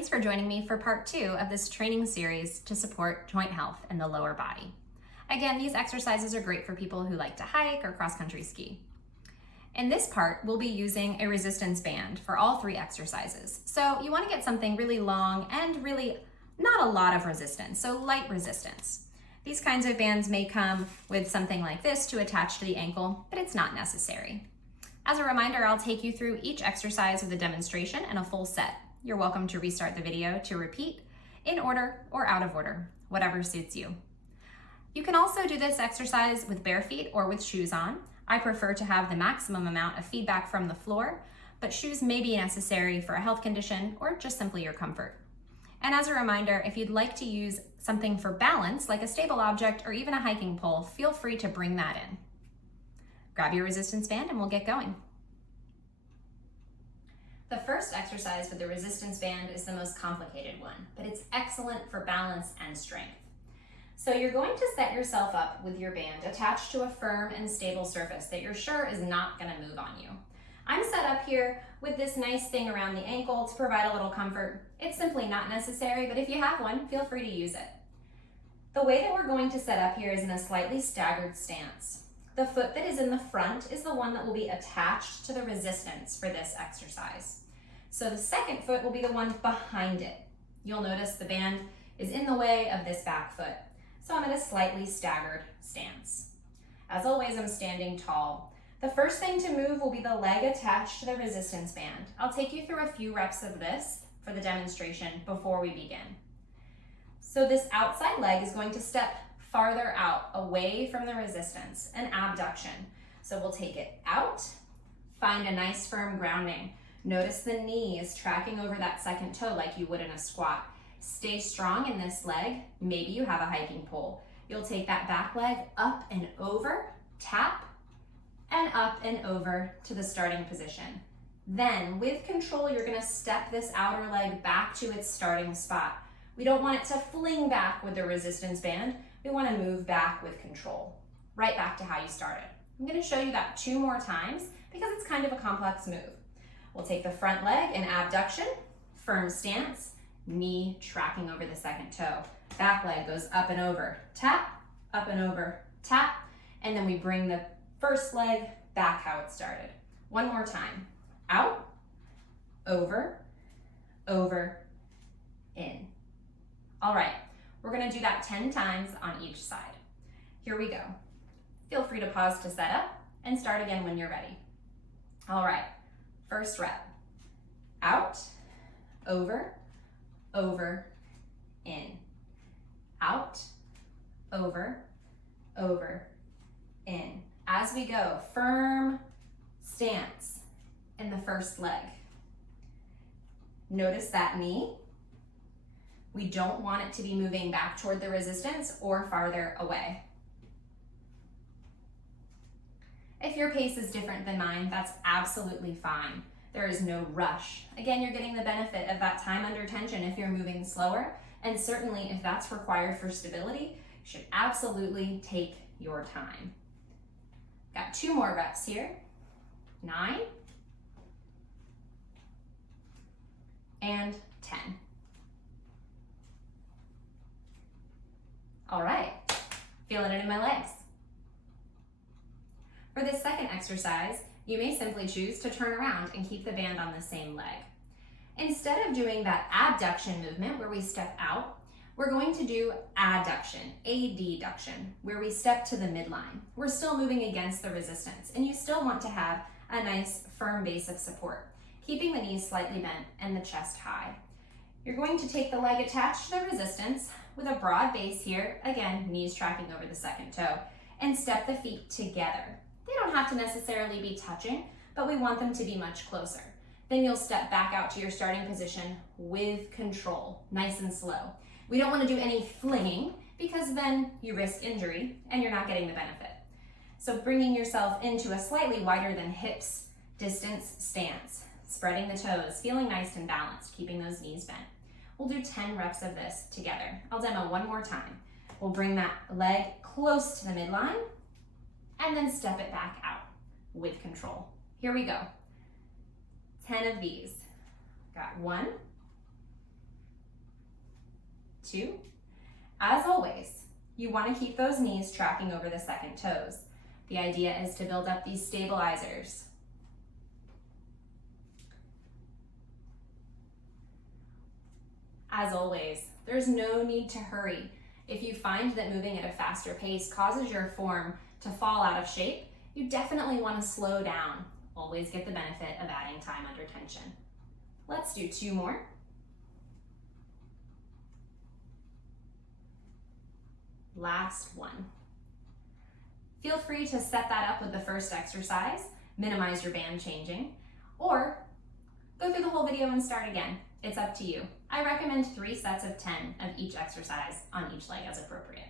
Thanks for joining me for part 2 of this training series to support joint health in the lower body. Again, these exercises are great for people who like to hike or cross-country ski. In this part, we'll be using a resistance band for all 3 exercises. So you want to get something really long and really not a lot of resistance, so light resistance. These kinds of bands may come with something like this to attach to the ankle, but it's not necessary. As a reminder, I'll take you through each exercise with a demonstration and a full set. You're welcome to restart the video to repeat in order or out of order, whatever suits you. You can also do this exercise with bare feet or with shoes on. I prefer to have the maximum amount of feedback from the floor, but shoes may be necessary for a health condition or just simply your comfort. And as a reminder, if you'd like to use something for balance, like a stable object or even a hiking pole, feel free to bring that in. Grab your resistance band and we'll get going. The first exercise with the resistance band is the most complicated one, but it's excellent for balance and strength. So you're going to set yourself up with your band attached to a firm and stable surface that you're sure is not going to move on you. I'm set up here with this nice thing around the ankle to provide a little comfort. It's simply not necessary, but if you have one, feel free to use it. The way that we're going to set up here is in a slightly staggered stance. The foot that is in the front is the one that will be attached to the resistance for this exercise. So the second foot will be the one behind it. You'll notice the band is in the way of this back foot. So I'm at a slightly staggered stance. As always, I'm standing tall. The first thing to move will be the leg attached to the resistance band. I'll take you through a few reps of this for the demonstration before we begin. So this outside leg is going to step farther out, away from the resistance, an abduction. So we'll take it out, find a nice firm grounding. Notice the knee is tracking over that second toe like you would in a squat. Stay strong in this leg. Maybe you have a hiking pole. You'll take that back leg up and over, tap, and up and over to the starting position. Then, with control, you're gonna step this outer leg back to its starting spot. We don't want it to fling back with the resistance band. We wanna move back with control, right back to how you started. I'm gonna show you that 2 more times because it's kind of a complex move. We'll take the front leg in abduction, firm stance, knee tracking over the second toe. Back leg goes up and over, tap, up and over, tap, and then we bring the first leg back how it started. 1 more time. Out, over, over, in. All right, we're gonna do that 10 times on each side. Here we go. Feel free to pause to set up and start again when you're ready. All right, first rep. Out, over, over, in. Out, over, over, in. As we go, firm stance in the first leg. Notice that knee. We don't want it to be moving back toward the resistance or farther away. If your pace is different than mine, that's absolutely fine. There is no rush. Again, you're getting the benefit of that time under tension if you're moving slower, and certainly if that's required for stability, you should absolutely take your time. Got 2 more reps here. 9 and 10. All right, feeling it in my legs. For this second exercise, you may simply choose to turn around and keep the band on the same leg. Instead of doing that abduction movement where we step out, we're going to do adduction, adduction, where we step to the midline. We're still moving against the resistance, and you still want to have a nice firm base of support, keeping the knees slightly bent and the chest high. You're going to take the leg attached to the resistance with a broad base here, again, knees tracking over the second toe, and step the feet together. They don't have to necessarily be touching, but we want them to be much closer. Then you'll step back out to your starting position with control, nice and slow. We don't want to do any flinging because then you risk injury and you're not getting the benefit. So bringing yourself into a slightly wider than hips distance stance, spreading the toes, feeling nice and balanced, keeping those knees bent. We'll do 10 reps of this together. I'll demo 1 more time. We'll bring that leg close to the midline and then step it back out with control. Here we go. 10 of these. Got 1, 2. As always, you want to keep those knees tracking over the second toes. The idea is to build up these stabilizers. As always, there's no need to hurry. If you find that moving at a faster pace causes your form to fall out of shape, you definitely want to slow down. Always get the benefit of adding time under tension. Let's do 2 more. Last one. Feel free to set that up with the first exercise, minimize your band changing, or go through the whole video and start again. It's up to you. I recommend 3 sets of 10 of each exercise on each leg as appropriate.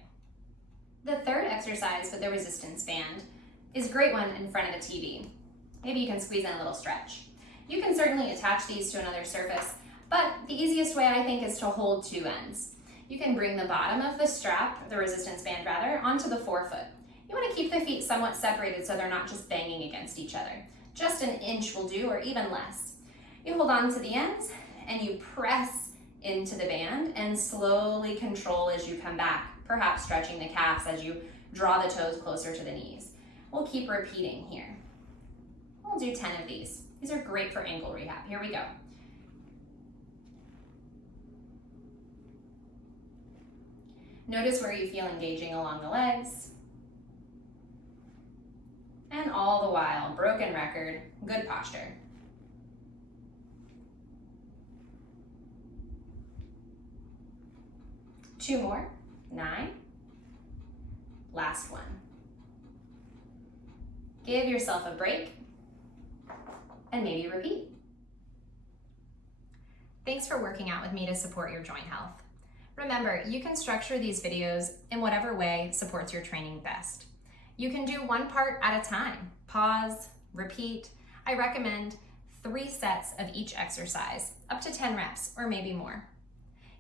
The third exercise with the resistance band is a great one in front of the TV. Maybe you can squeeze in a little stretch. You can certainly attach these to another surface, but the easiest way I think is to hold 2 ends. You can bring the bottom of the strap, the resistance band rather, onto the forefoot. You want to keep the feet somewhat separated so they're not just banging against each other. Just an inch will do, or even less. You hold on to the ends and you press into the band and slowly control as you come back, perhaps stretching the calves as you draw the toes closer to the knees. We'll keep repeating here. We'll do 10 of these. These are great for ankle rehab. Here we go. Notice where you feel engaging along the legs. And all the while, broken record, good posture. Two more, 9. Last one. Give yourself a break and maybe repeat. Thanks for working out with me to support your joint health. Remember, you can structure these videos in whatever way supports your training best. You can do one part at a time. Pause, repeat. I recommend 3 sets of each exercise, up to 10 reps or maybe more.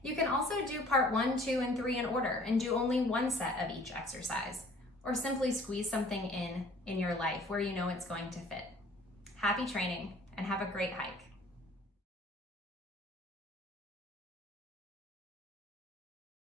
You can also do part 1, 2, and 3 in order and do only 1 set of each exercise, or simply squeeze something in your life where you know it's going to fit. Happy training and have a great hike.